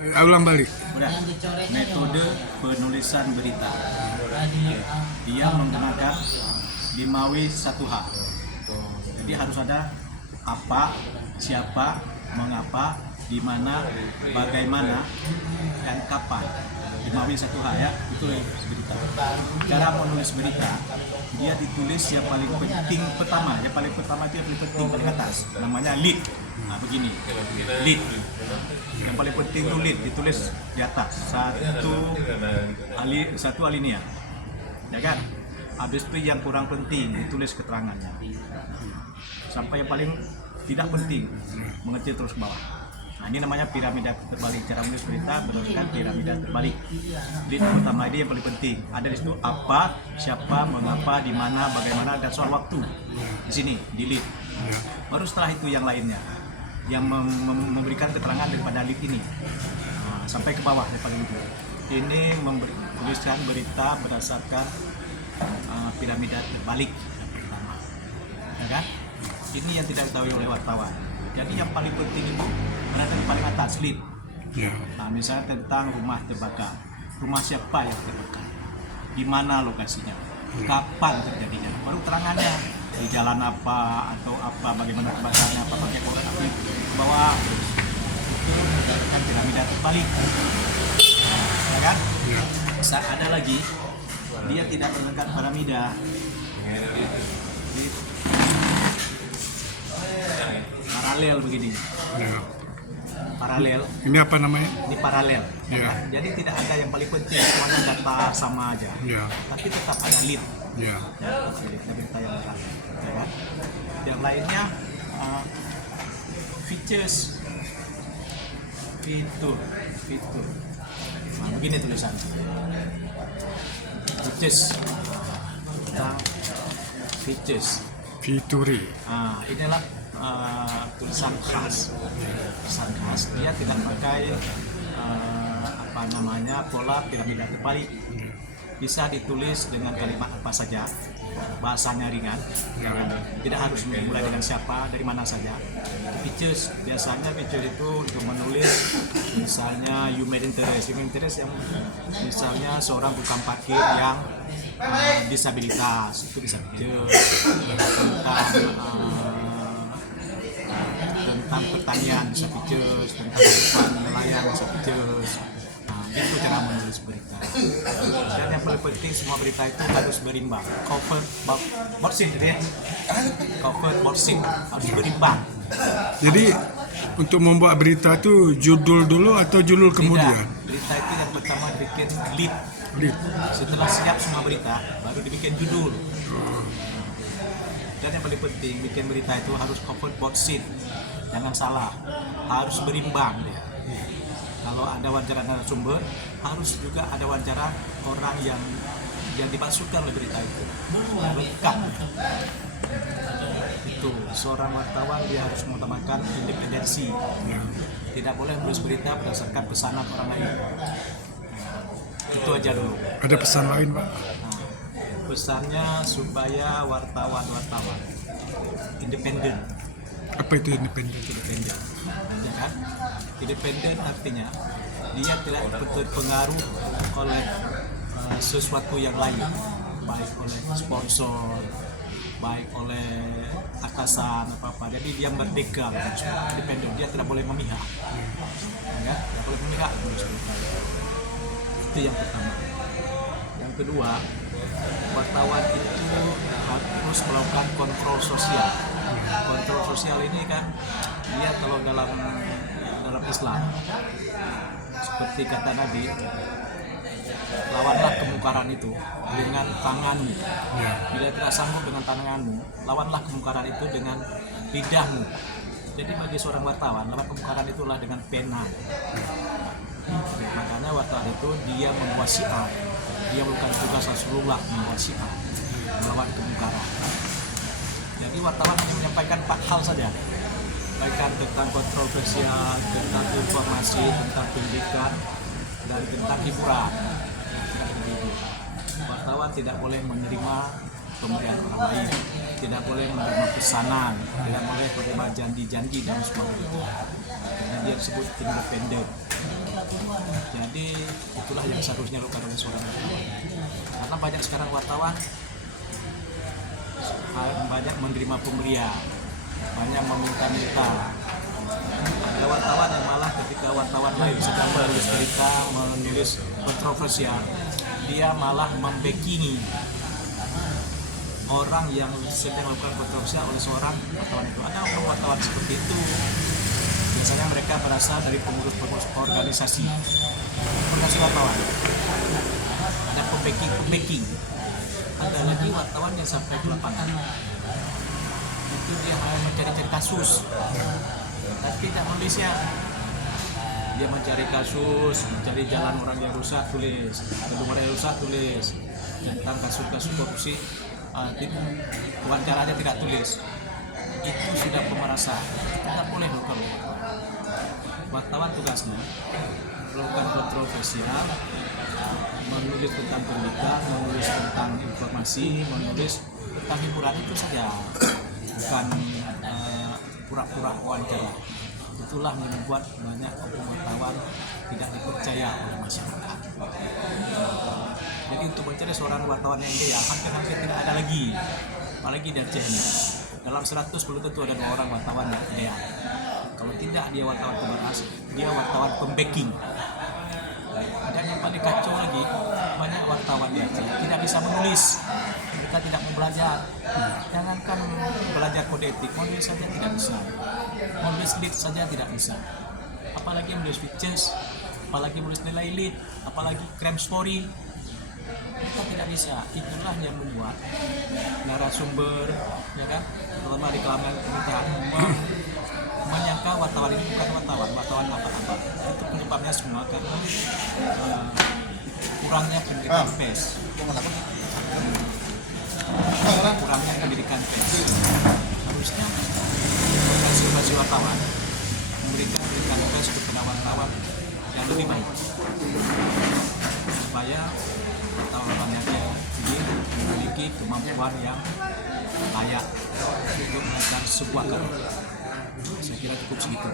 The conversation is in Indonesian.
Ulang balik. Udah. Metode penulisan berita. Dia menggunakan 5W1H. Jadi harus ada apa, siapa, mengapa, di mana, bagaimana, dan kapan. 5W1H ya, itu berita. Cara menulis berita, dia ditulis yang paling penting pertama. Yang paling pertama itu yang paling penting paling atas. Namanya lead. Nah begini, lead. Yang paling penting itu lead, ditulis di atas satu alinea, ya kan? Habis itu yang kurang penting ditulis keterangannya, sampai yang paling tidak penting mengecil terus ke bawah. Nah ini namanya piramida terbalik, cara menulis berita berdasarkan piramida terbalik. Lead pertama ini yang paling penting, ada di situ apa, siapa, mengapa, di mana, bagaimana, dan soal waktu. Di sini di lead. Baru setelah itu yang lainnya, yang memberikan keterangan daripada lead ini, sampai ke bawah yang paling ujung. Ini tulisan berita berdasarkan piramida terbalik yang pertama, ya kan? Ini yang tidak diketahui oleh wartawan. Jadi yang paling penting itu berada di paling atas, lead. Nah, misalnya tentang rumah terbakar, rumah siapa yang terbakar, di mana lokasinya, kapan terjadinya, baru terangannya, di jalan apa atau apa, bagaimana kebakarnya, apa pakai korek api ke bawah. Itu berdasarkan piramida terbalik, ya kan? Saat ada lagi dia tidak menggunakan piramida, paralel begini. Paralel. Ini apa namanya? Ini paralel. Ya. Jadi tidak ada yang paling penting, semuanya data sama aja. Ya. Tapi tetap ada lead. Ya. Berita yang paralel, ya kan? Yang lainnya features, fitur. Nah, begini tulisan. Features. Tentang features. Fituri. Inilah tulisan khas. Tulisan khas, dia tidak pakai pola piramida terbalik. Bisa ditulis dengan kalimat apa saja, bahasanya ringan, tidak harus dimulai dengan siapa, dari mana saja. Features, biasanya feature itu untuk menulis misalnya human interest yang misalnya seorang tukang parkir yang disabilitas, itu bisa features. Tentang pertanian bisa features, tentang kehidupan nelayan bisa features. Itu cara menulis berita. Dan yang paling penting, semua berita itu harus berimbang. Covered board ya. Covered board harus berimbang. Jadi untuk membuat berita itu judul dulu atau judul kemudian? Tidak. Berita itu yang pertama bikin lead. Setelah siap semua berita, baru dibikin judul. Dan yang paling penting, bikin berita itu harus covered board jangan salah, harus berimbang dia. Kalau ada wawancara narasumber, harus juga ada wawancara orang yang dimasukkan oleh berita itu, lengkap. Itu seorang wartawan dia harus mengutamakan independensi, tidak boleh menulis berita berdasarkan pesanan orang lain. Itu aja dulu. Ada pesan lain, Pak? Pesannya supaya wartawan independen. Apa itu independen? Ya kan? Independen artinya dia tidak terpengaruh oleh sesuatu yang lain, baik oleh sponsor, baik oleh atasan apa. Jadi dia merdeka, independen, dia tidak boleh memihak. Ya, tidak boleh memihak. Itu yang pertama. Yang kedua, wartawan itu harus melakukan kontrol sosial. Kontrol sosial ini kan, dia kalau dalam Islam, seperti kata Nabi, lawanlah kemungkaran itu dengan tanganmu. Bila tidak sanggup dengan tanganmu, lawanlah kemungkaran itu dengan lidahmu. Jadi bagi seorang wartawan, lawan kemungkaran itulah dengan pena. Makanya wartawan itu dia membuat syiar. Dia bukan tugas Rasulullah membuat syiar, melawan kemungkaran. Jadi wartawan hanya menyampaikan 4 hal saja, baikkan tentang kontroversial, tentang informasi, tentang pendidikan, dan tentang hiburan. Wartawan tidak boleh menerima pemberian orang lain, tidak boleh menerima pesanan, tidak boleh menerima janji-janji dan sebagainya. Karena dia disebut independen. Jadi itulah yang seharusnya dilakukan oleh seorang wartawan. Karena banyak sekarang wartawan banyak menerima pemberian, banyak meminta-minta. Ada wartawan yang malah ketika wartawan lain sedang menulis berita, menulis kontroversial, dia malah membackingi orang yang sedang melakukan kontroversial oleh seorang wartawan itu. Ada oknum wartawan seperti itu. Biasanya mereka berasal dari pengurus-pengurus organisasi wartawan. Ada pembacking. Ada lagi wartawan yang sampai ke lapangan. Itu dia hanya mencari-cari kasus, tapi tidak menulisnya. Dia mencari kasus, mencari jalan orang yang rusak, tulis. Gedung orang yang rusak, tulis. Tentang kasus-kasus korupsi, wawancaranya tidak tulis. Itu sudah pemerasan. Tidak boleh melakukan. Wartawan tugasnya melakukan kontroversial, menulis tentang berita, menulis tentang informasi, menulis tentang hiburan, itu saja, bukan pura-pura wawancara. Itulah yang membuat banyak wartawan tidak dipercaya oleh masyarakat. Jadi untuk mencari seorang wartawan yang ideal hampir tidak ada lagi, apalagi di Aceh ini. Dalam 100 belum tentu ada 2 orang wartawan yang ideal. Kalau tidak dia wartawan pemberas, dia wartawan pembacking. Dan yang paling kacau lagi, banyak wartawan yang tidak bisa menulis, mereka tidak mau belajar. Jangankan belajar kode etik, menulis saja tidak bisa, menulis lead saja tidak bisa, apalagi menulis features, apalagi menulis nilai lead, apalagi crime story. Kita tidak bisa. Itulah yang membuat narasumber, ya kan, terutama di kalangan pemerintahan menyangka wartawan ini bukan wartawan apa-apa. Itu penyebabnya semua karena kurangnya pendidikan pers. Kurangnya pendidikan pers. Harusnya organisasi wartawan memberikan pendidikan pers kepada wartawan yang lebih baik, supaya wartawan yang memiliki kemampuan yang layak untuk melakukan sebuah karya. Saya kira cukup segitu.